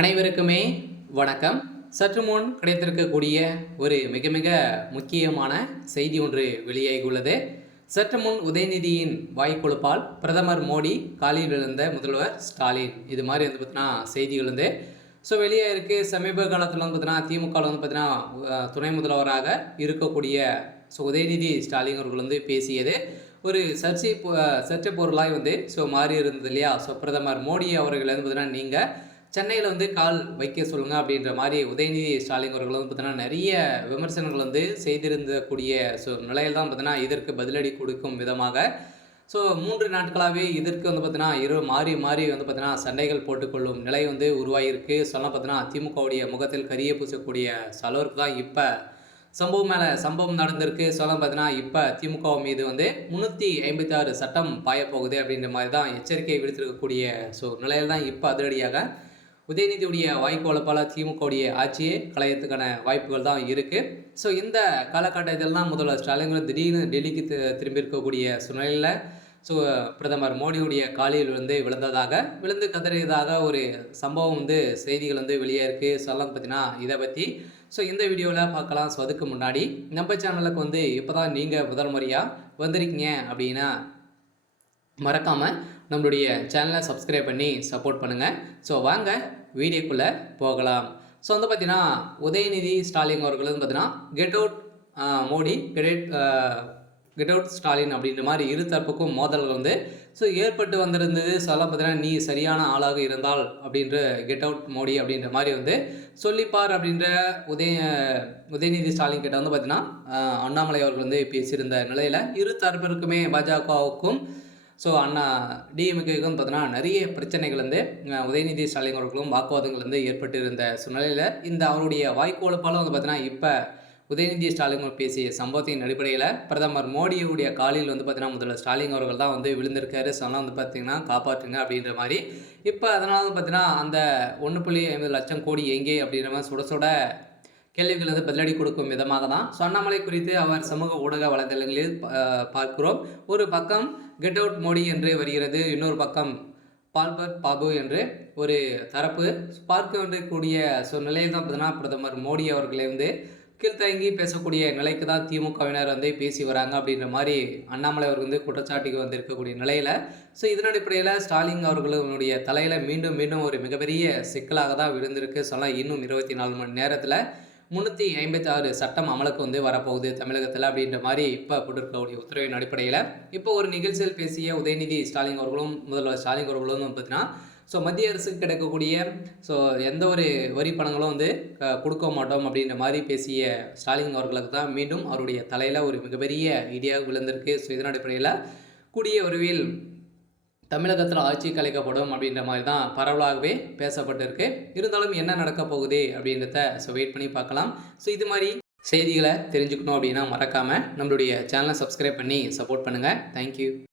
அனைவருக்குமே வணக்கம். சற்று முன் கிடைத்திருக்கக்கூடிய ஒரு மிக மிக முக்கியமான செய்தி ஒன்று வெளியாகியுள்ளது. சற்று முன் உதயநிதியின் வாய்க்கொழுப்பால் பிரதமர் மோடி காலில் விழுந்த முதல்வர் ஸ்டாலின், இது மாதிரி வந்து பார்த்தீங்கன்னா செய்திகள் வந்து வெளியாக இருக்குது. சமீப காலத்தில் வந்து பார்த்தீங்கன்னா திமுக வந்து பார்த்தீங்கன்னா துணை முதல்வராக இருக்கக்கூடிய உதயநிதி ஸ்டாலின் அவர்கள் வந்து பேசியது ஒரு சர்ச்சை பொருளாய் வந்து மாறி இருந்தது இல்லையா. பிரதமர் மோடி அவர்கள் வந்து பார்த்தீங்கன்னா நீங்கள் சென்னையில் வந்து கால் வைக்க சொல்லுங்கள் அப்படின்ற மாதிரி உதயநிதி ஸ்டாலின் அவர்கள் வந்து பார்த்தீங்கன்னா நிறைய விமர்சனங்கள் வந்து செய்திருந்தக்கூடிய நிலையில் தான் பார்த்தீங்கன்னா இதற்கு பதிலடி கொடுக்கும் விதமாக 3 நாட்களாகவே இதற்கு வந்து பார்த்தீங்கன்னா மாறி மாறி வந்து பார்த்தீங்கன்னா சண்டைகள் போட்டுக்கொள்ளும் நிலை வந்து உருவாகியிருக்கு. பார்த்தீங்கன்னா திமுகவுடைய முகத்தில் கரிய பூசக்கூடிய அளவுக்கு தான் இப்போ சம்பவம் நடந்திருக்கு. பார்த்தீங்கன்னா இப்போ திமுக மீது வந்து 356 சட்டம் பாயப்போகுது அப்படின்ற மாதிரி தான் எச்சரிக்கை விடுத்திருக்கக்கூடிய நிலையில் தான் இப்போ அதிரடியாக உதயநிதியுடைய வாய்க்கோளப்பால் திமுகவுடைய ஆட்சியே கலையத்துக்கான வாய்ப்புகள் தான் இருக்குது. இந்த காலகட்டத்தில் தான் முதல்வர் ஸ்டாலின் திடீர்னு டெல்லிக்கு திரும்பி இருக்கக்கூடிய சூழ்நிலையில் பிரதமர் மோடியுடைய காலில் வந்து விழுந்து கதறியதாக ஒரு சம்பவம் வந்து செய்திகள் வந்து வெளியே இருக்குது. பார்த்தீங்கன்னா இதை பற்றி இந்த வீடியோவில் பார்க்கலாம். அதுக்கு முன்னாடி நம்ம சேனலுக்கு வந்து இப்போ தான் நீங்கள் முதல் முறையாக வந்திருக்கீங்க அப்படின்னா மறக்காமல் நம்மளுடைய சேனலை சப்ஸ்கிரைப் பண்ணி சப்போர்ட் பண்ணுங்கள். வாங்க வீடியோக்குள்ளே போகலாம். வந்து பார்த்தீங்கன்னா உதயநிதி ஸ்டாலின் அவர்கள் வந்து பார்த்தீங்கன்னா get out Modi get out Stalin அப்படின்ற மாதிரி இரு தரப்புக்கும் மோதல்கள் வந்து ஏற்பட்டு வந்திருந்தது. பார்த்தீங்கன்னா நீ சரியான ஆளாக இருந்தால் அப்படின்ற கெட் அவுட் மோடி அப்படின்ற மாதிரி வந்து சொல்லிப்பார் அப்படின்ற உதயநிதி ஸ்டாலின் கிட்ட வந்து பார்த்தீங்கன்னா அண்ணாமலை அவர்கள் வந்து பேசியிருந்த நிலையில் இரு தரப்பிற்குமே பாஜகவுக்கும் அண்ணா டிஎம்கேக்கும் பார்த்தீங்கன்னா நிறைய பிரச்சனைகள் வந்து உதயநிதி ஸ்டாலின் அவர்களும் வாக்குவாதங்கள் வந்து ஏற்பட்டு இருந்த சூழ்நிலையில் இந்த அவருடைய வாய்க்கோளப்பால் வந்து பார்த்தீங்கன்னா இப்போ உதயநிதி ஸ்டாலின் பேசிய சம்பவத்தின் அடிப்படையில் பிரதமர் மோடியுடைய காலில் வந்து பார்த்தீங்கன்னா முதல்வர் ஸ்டாலின் அவர்கள் தான் வந்து விழுந்திருக்காரு. வந்து பார்த்தீங்கன்னா காப்பாற்றுங்க அப்படின்ற மாதிரி இப்போ அதனால வந்து பார்த்தீங்கன்னா அந்த 1.5 லட்சம் கோடி எங்கே அப்படின்ற மாதிரி சுட கேள்விகள் வந்து பதிலடி கொடுக்கும் விதமாக தான் அண்ணாமலை குறித்து அவர் சமூக ஊடக வலைதளங்களில் பார்க்கிறோம். ஒரு பக்கம் கெட் அவுட் மோடி என்று வருகிறது, இன்னொரு பக்கம் பால்பர் பாபு என்று ஒரு தரப்பு பார்க்க வேண்டியக்கூடிய நிலையில் தான் பார்த்தீங்கன்னா பிரதமர் மோடி அவர்களை வந்து கீழ்த்தங்கி பேசக்கூடிய நிலைக்கு தான் திமுகவினர் வந்து பேசி வராங்க அப்படின்ற மாதிரி அண்ணாமலை அவர்கள் வந்து குற்றச்சாட்டுக்கு வந்து இருக்கக்கூடிய நிலையில் இதன் அடிப்படையில் ஸ்டாலின் அவர்களுடைய தலையில் மீண்டும் மீண்டும் ஒரு மிகப்பெரிய சிக்கலாக தான் விழுந்திருக்கு. இன்னும் 24 மணி நேரத்தில் 356 சட்டம் அமலுக்கு வந்து வரப்போகுது தமிழகத்தில் அப்படின்ற மாதிரி இப்போ போட்டிருக்கக்கூடிய உத்தரவின் அடிப்படையில் இப்போ ஒரு நிகழ்ச்சியில் பேசிய உதயநிதி ஸ்டாலின் அவர்களும் முதல்வர் ஸ்டாலின் அவர்களும் பார்த்தீங்கன்னா மத்திய அரசுக்கு கிடைக்கக்கூடிய எந்த ஒரு வரி பணங்களும் வந்து கொடுக்க மாட்டோம் அப்படின்ற மாதிரி பேசிய ஸ்டாலின் அவர்களுக்கு தான் மீண்டும் அவருடைய தலையில் ஒரு மிகப்பெரிய இடியாக விழுந்திருக்கு. இதன் அடிப்படையில் கூடிய விரைவில் தமிழகத்தில் ஆட்சி கலைக்கப்படும் அப்படின்ற மாதிரி தான் பரவலாகவே பேசப்பட்டிருக்கு. இருந்தாலும் என்ன நடக்க போகுது அப்படின்றத வெயிட் பண்ணி பார்க்கலாம். இது மாதிரி செய்திகளை தெரிஞ்சுக்கணும் அப்படின்னா மறக்காமல் நம்மளுடைய சேனலை சப்ஸ்கிரைப் பண்ணி சப்போர்ட் பண்ணுங்கள். தேங்க்யூ.